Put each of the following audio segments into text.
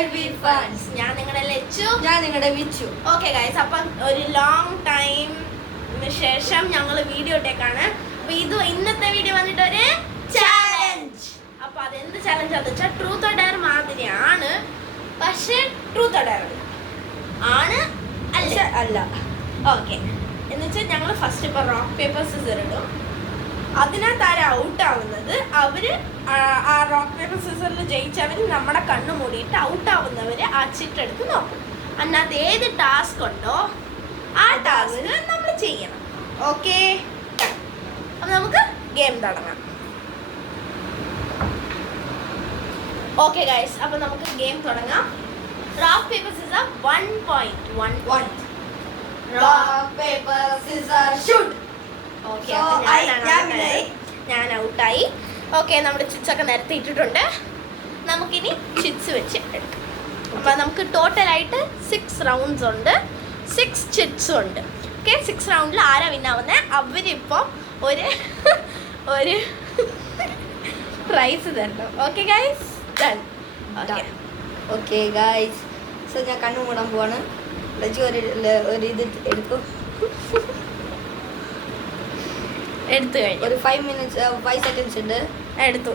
LV Fans. ഞാൻ നിങ്ങളുടെ ലച്ചു, ഞാൻ നിങ്ങളുടെ വിച്ചു. ഓക്കെ ഗൈസ്, അപ്പം ഒരു ലോങ് ടൈമിന് ശേഷം ഞങ്ങൾ വീഡിയോ ഇട്ടേക്കാണ്. അപ്പൊ ഇത് ഇന്നത്തെ വീഡിയോ വന്നിട്ട് ഒരു ചാലഞ്ച്. അപ്പൊ അതെന്ത് ചാലഞ്ച് ആണെന്ന് വെച്ചാൽ ട്രൂത്ത് ഓർ ഡയർ മാതിരിയാണ്, പക്ഷെ ട്രൂത്ത് ഓർ ഡയർ ആണ് അല്ല. ഓക്കെ, എന്നുവെച്ചാൽ ഞങ്ങൾ ഫസ്റ്റ് ഇപ്പോൾ റോക്ക് പേപ്പർ സിസർ ഇടും. അതിനകത്ത് ആര് ഔട്ടാവുന്നത് അവര് ആ റോക്ക് പേപ്പർ സിസറിൽ ജയിച്ചവർ നമ്മുടെ കണ്ണ് മൂടിയിട്ട് ഔട്ടാവുന്നവര് ആ ചിട്ടെടുത്ത് നോക്കും. അതിനകത്ത് ഏത് ടാസ്ക് ഉണ്ടോ ആ ടാസ്ക് നമ്മൾ ചെയ്യണം. ഓക്കെ, അപ്പം നമുക്ക് ഗെയിം തുടങ്ങാം. ഓക്കെ ഗൈസ്, അപ്പം നമുക്ക് ഗെയിം തുടങ്ങാം. Rock paper scissor 1.1 Rock, paper, scissors, shoot. Okay, So, ഞാൻ ഔട്ടായി. ഓക്കെ, നമ്മുടെ ചിറ്റ്സ് ഒക്കെ നിരത്തി ഇട്ടിട്ടുണ്ട്. നമുക്കിനി ചിറ്റ്സ് വെച്ച് എടുക്കാം. അപ്പം നമുക്ക് ടോട്ടലായിട്ട് 6 റൗണ്ട്സ് ഉണ്ട്, 6 ചിറ്റ്സും ഉണ്ട്. ഓക്കെ, 6 റൗണ്ടിൽ ആരാ വിന്നാവുന്നത് അവരിപ്പം ഒരു ഒരു പ്രൈസ് തരണം. Okay guys, done. Okay guys, so ഞാൻ കണ്ണു മൂടാൻ പോവാണ്. ലജി ഒരു ഇത് എടുക്കും. എടുത്തു കഴിഞ്ഞു. ഒരു 5 സെക്കൻഡ്സ് ഉണ്ട്. എടുത്തു.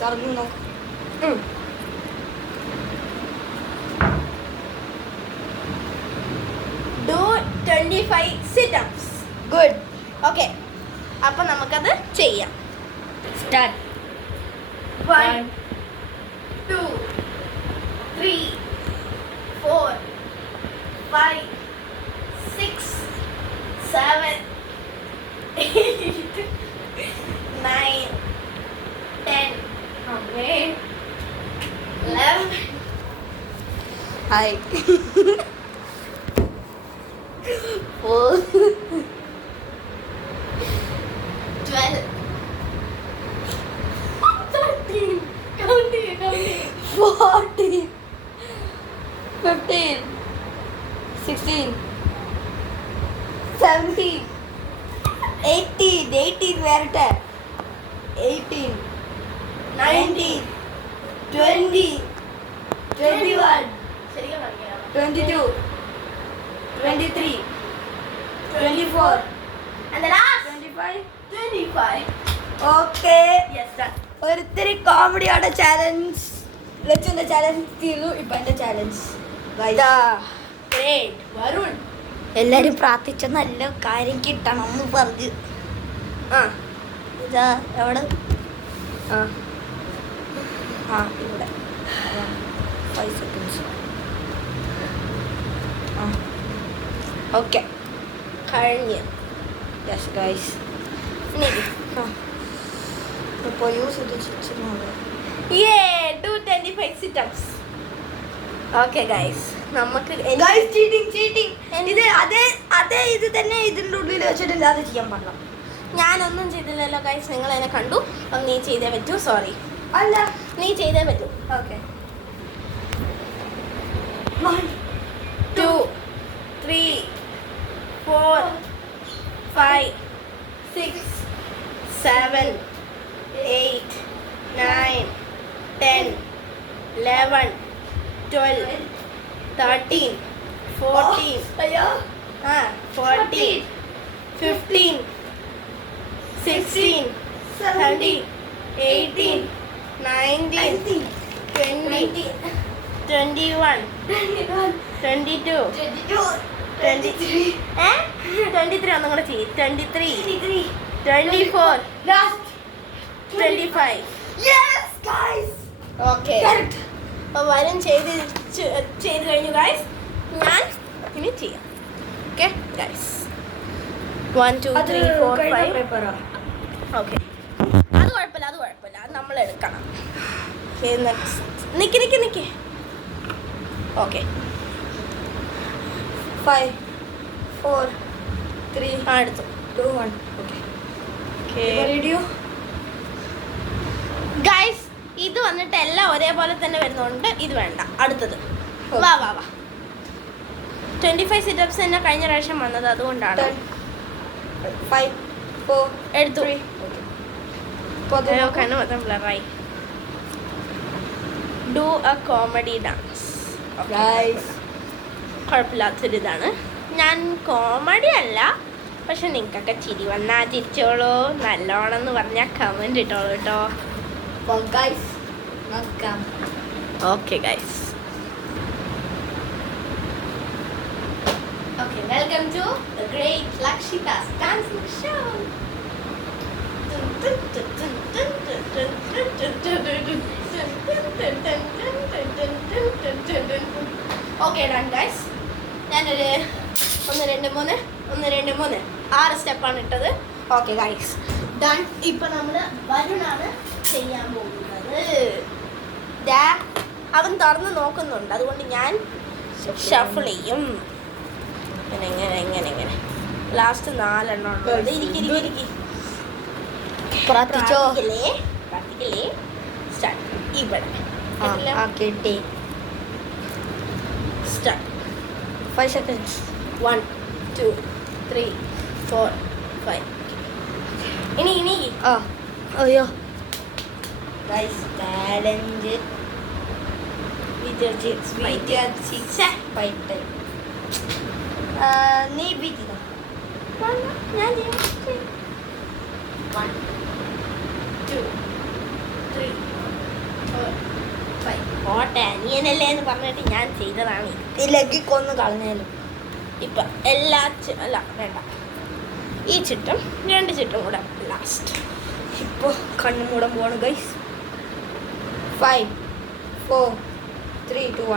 തുറന്നു നോക്കും. Do 25 sit-ups. ഗുഡ്. ഓക്കെ, അപ്പം നമുക്കത് ചെയ്യാം. സ്റ്റാർട്ട്. 1 2 3 4 5 6 7 8 9 10 11 ഹായ്. 4 12 13 14 15 16 17 18 വരട്ടെ. 18 19 20 21 22 23 24 and the last 25. Okay, yes done. ഒരിത്തിരി കോമഡിയുടെ ചാലഞ്ച്. ലച്ചുവിന്റെ ചാലഞ്ച് തീർന്നു. ഇപ്പൊ എന്റെ ചാലഞ്ച്. Great, വരുൺ. എല്ലാരും പ്രാർത്ഥിച്ച നല്ല കാര്യം കിട്ടണം എന്ന് പറഞ്ഞു. ഇതാ എവിടെ? ഇവിടെ 5 സെക്കൻഡ്സ്. ഓക്കെ, കഴിഞ്ഞ്. Yes guys. ഇപ്പോൾ യൂസ് ചെയ്ത് ചിരിച്ചിരുന്നു. 225 sit-ups. ഓക്കെ ഗൈസ്, നമുക്ക് ചീറ്റിംഗ്. ഇത് അതേ ഇത് തന്നെ ഇതിൻ്റെ ഉള്ളിൽ വെച്ചിട്ടില്ല, അത് ചെയ്യാൻ പാടില്ല. ഞാനൊന്നും ചെയ്തില്ലല്ലോ ഗൈസ്, നിങ്ങൾ എന്നെ കണ്ടു. അപ്പം നീ ചെയ്തേ പറ്റൂ. സോറി, അല്ല, നീ ചെയ്തേ പറ്റൂ. ഓക്കെ. 1 2 3 4 5 6 7 8 9 10 11 12 13 14 14 15 16 17 18 19 20 21 22 23 23 ഒന്നും കൂടെ ചെയ്യും. 23 24 25. ഓക്കെ, അപ്പോൾ വരും ചെയ്ത് കഴിഞ്ഞു ഗൈസ്. ഞാൻ ഇനി ചെയ്യാം. Okay guys, 1 2 3 4 5. ഓക്കെ, അത് കുഴപ്പമില്ല, അത് നമ്മൾ എടുക്കണം. നിക്ക്. ഓക്കെ, 5 4 3 എടുത്തു. 2 1. Okay, radio guys. ഇത് വന്നിട്ട് എല്ലാം ഒരേപോലെ തന്നെ വരുന്നുണ്ട്. ഇത് വേണ്ട, അടുത്തത്. വാ 25 സിറ്റപ്സ് തന്നെ കഴിഞ്ഞ പ്രാവശ്യം വന്നത്, അതുകൊണ്ടാണ്. 5 4 എടുത്തു. കണ്ണു ബ്ലറായി. Do a comedy dance. Guys കുഴപ്പമില്ലാത്തൊരിതാണ്. ഞാൻ കോമഡി അല്ല, പക്ഷെ നിങ്ങൾക്കൊക്കെ ചിരി വന്നാൽ ചിരിച്ചോളൂ, നല്ലോണം എന്ന് പറഞ്ഞാൽ കമൻറ്റ് ഇട്ടോളൂ കേട്ടോ. അപ്പോൾ ഗൈസ് നോക്കാം. Okay guys. Okay, welcome to the great Lakshita's dancing show. Okay done guys. ഞാനൊരു 1 2 3 1 2 3 6 സ്റ്റെപ്പാണ് ഇട്ടത്. Okay guys done. ഇപ്പം നമ്മൾ വരുണാണ് ചെയ്യാൻ പോകുന്നത്. ദാ അവൻ തുറന്ന് നോക്കുന്നുണ്ട്, അതുകൊണ്ട് ഞാൻ ഷഫിൾ ചെയ്യും. ഇങ്ങനെ ലാസ്റ്റ് 4 എണ്ണം ഉള്ളത്. ഇരിക്കി പ്രാർത്ഥിച്ചോ. പ്രാർത്ഥിക്കലേ. സ്റ്റാർട്ട്. ഇവിടെ കിട്ടി. സ്റ്റാർട്ട്. 5 seconds. 1 2 3 4 5. ഇനി അയ്യോ ഗൈസ് ചാലഞ്ച് നീ ബീറ്റ് ഞാൻ 1 2 3 4 5. ഓട്ടെ, അനിയനല്ലേ എന്ന് പറഞ്ഞിട്ട് ഞാൻ ചെയ്തതാണ്. ഈ ലെഗിൽ കൊന്ന് കളഞ്ഞാലും. ഇപ്പം എല്ലാ അല്ല വേണ്ട, ഈ ചുറ്റും 2 ചുറ്റും കൂടെ ലാസ്റ്റ്. ഇപ്പോൾ കണ്ണു മൂടാൻ പോവാണ് ഗൈസ്. 5 4 3 2 1.